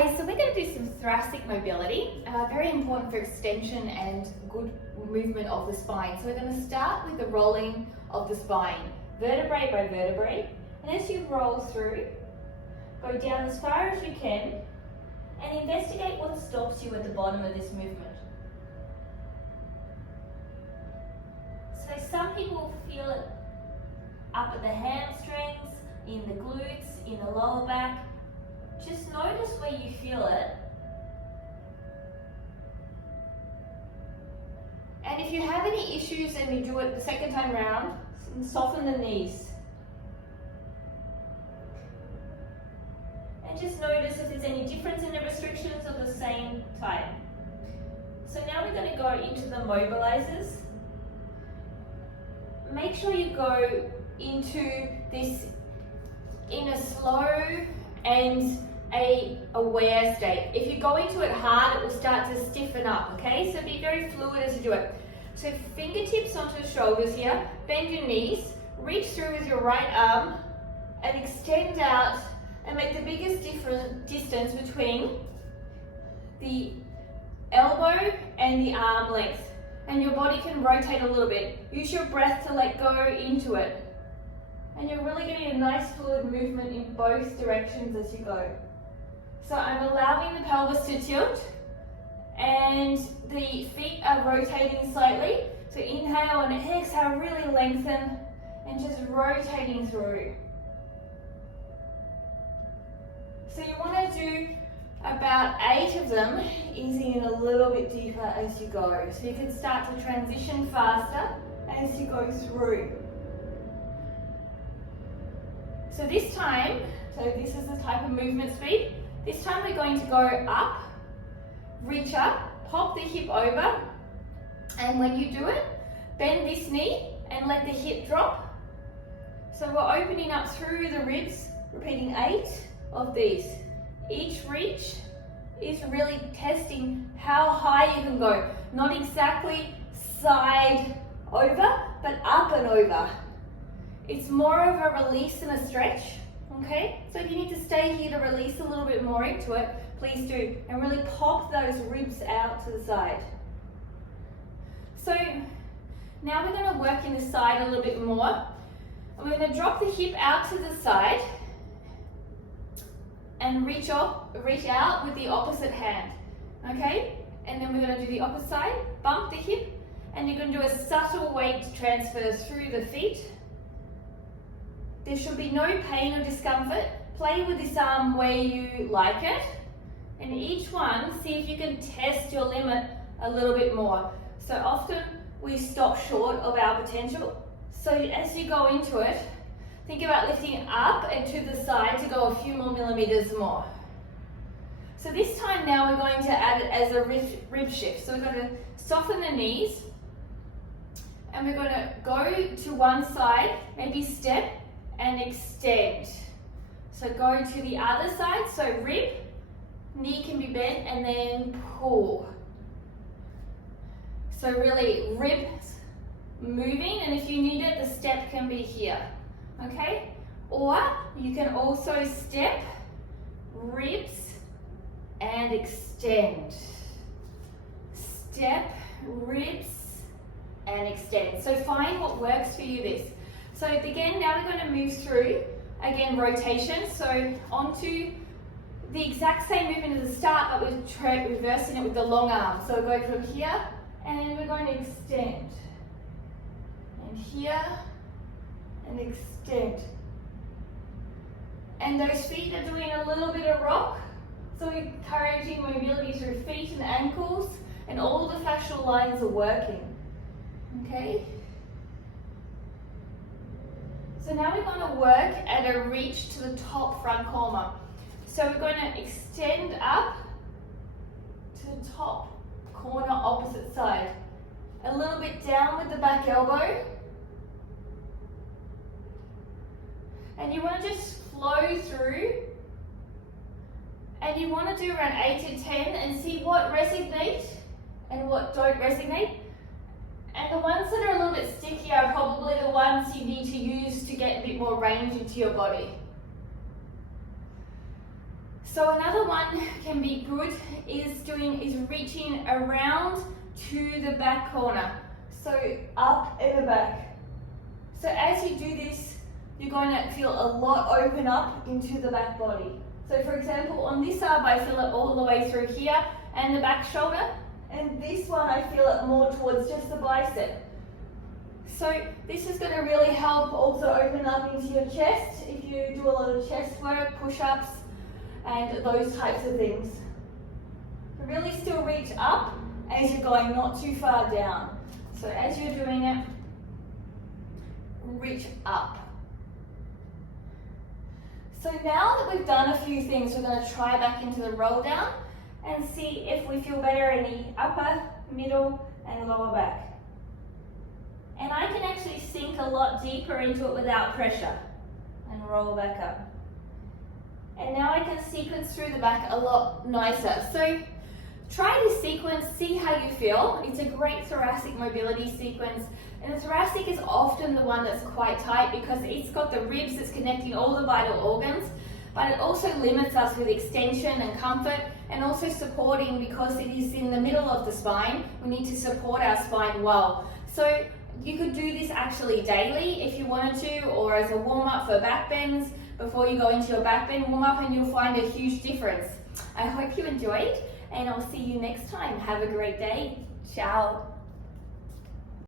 guys, so we're going to do some thoracic mobility, very important for extension and good movement of the spine. So we're going to start with the rolling of the spine, vertebrae by vertebrae, and as you roll through, go down as far as you can and investigate what stops you at the bottom of this movement. So some people feel it up at the hamstrings, in the glutes, in the lower back. Just notice where you feel it. And if you have any issues and you do it the second time round, soften the knees. And just notice if there's any difference in the restrictions or the same type. So now we're going to go into the mobilizers. Make sure you go into this in a slow and aware state. If you go into it hard, it will start to stiffen up, okay? So be very fluid as you do it. So fingertips onto the shoulders here, bend your knees, reach through with your right arm and extend out and make the biggest distance between the elbow and the arm length. And your body can rotate a little bit. Use your breath to let go into it. And you're really getting a nice fluid movement in both directions as you go. So I'm allowing the pelvis to tilt and the feet are rotating slightly. So inhale and exhale, really lengthen and just rotating through. So you want to do about 8 of them, easing in a little bit deeper as you go. So you can start to transition faster as you go through. So this time, this is the type of movement speed. This time we're going to go up, reach up, pop the hip over, and when you do it, bend this knee and let the hip drop. So we're opening up through the ribs, repeating 8 of these. Each reach is really testing how high you can go. Not exactly side over, but up and over. It's more of a release than a stretch, okay? So if you need to stay here to release a little bit more into it, please do. And really pop those ribs out to the side. So now we're going to work in the side a little bit more. And we're going to drop the hip out to the side and reach out with the opposite hand, okay? And then we're going to do the opposite side, bump the hip, and you're going to do a subtle weight transfer through the feet. There should be no pain or discomfort. Play with this arm where you like it. And each one, see if you can test your limit a little bit more. So often we stop short of our potential. So as you go into it, think about lifting up and to the side to go a few more millimeters more. So this time now we're going to add it as a rib shift. So we're going to soften the knees and we're going to go to one side, maybe step and extend. So go to the other side, so rib, knee can be bent and then pull. So really ribs moving, and if you need it, the step can be here, okay? Or you can also step, ribs, and extend. Step, ribs, and extend. So find what works for you this. So again, now we're going to move through, again, rotation. So onto the exact same movement as the start, but we're reversing it with the long arm. So we'll go from here, and we're going to extend. And here, and extend. And those feet are doing a little bit of rock. So we're encouraging mobility through feet and ankles, and all the fascial lines are working, okay? So now we're going to work at a reach to the top front corner. So we're going to extend up to the top corner opposite side. A little bit down with the back elbow. And you want to just flow through. And you want to do around 8 to 10 and see what resonate and what don't resonate. And the ones that are a little bit sticky are probably the ones you need to use to get a bit more range into your body. So another one can be good is reaching around to the back corner. So up and the back. So as you do this, you're going to feel a lot open up into the back body. So for example, on this arm, I feel it all the way through here and the back shoulder. And this one, I feel it more towards just the bicep. So this is going to really help also open up into your chest if you do a lot of chest work, push-ups, and those types of things. So really still reach up as you're going, not too far down. So as you're doing it, reach up. So now that we've done a few things, we're going to try back into the roll down and see if we feel better in the upper, middle, and lower back. And I can actually sink a lot deeper into it without pressure and roll back up. And now I can sequence through the back a lot nicer. So try this sequence, see how you feel. It's a great thoracic mobility sequence. And the thoracic is often the one that's quite tight because it's got the ribs that's connecting all the vital organs, but it also limits us with extension and comfort, and also supporting because it is in the middle of the spine. We need to support our spine well. So you could do this actually daily if you wanted to, or as a warm-up for back bends before you go into your back bend warm-up, and you'll find a huge difference. I hope you enjoyed, and I'll see you next time. Have a great day. Ciao.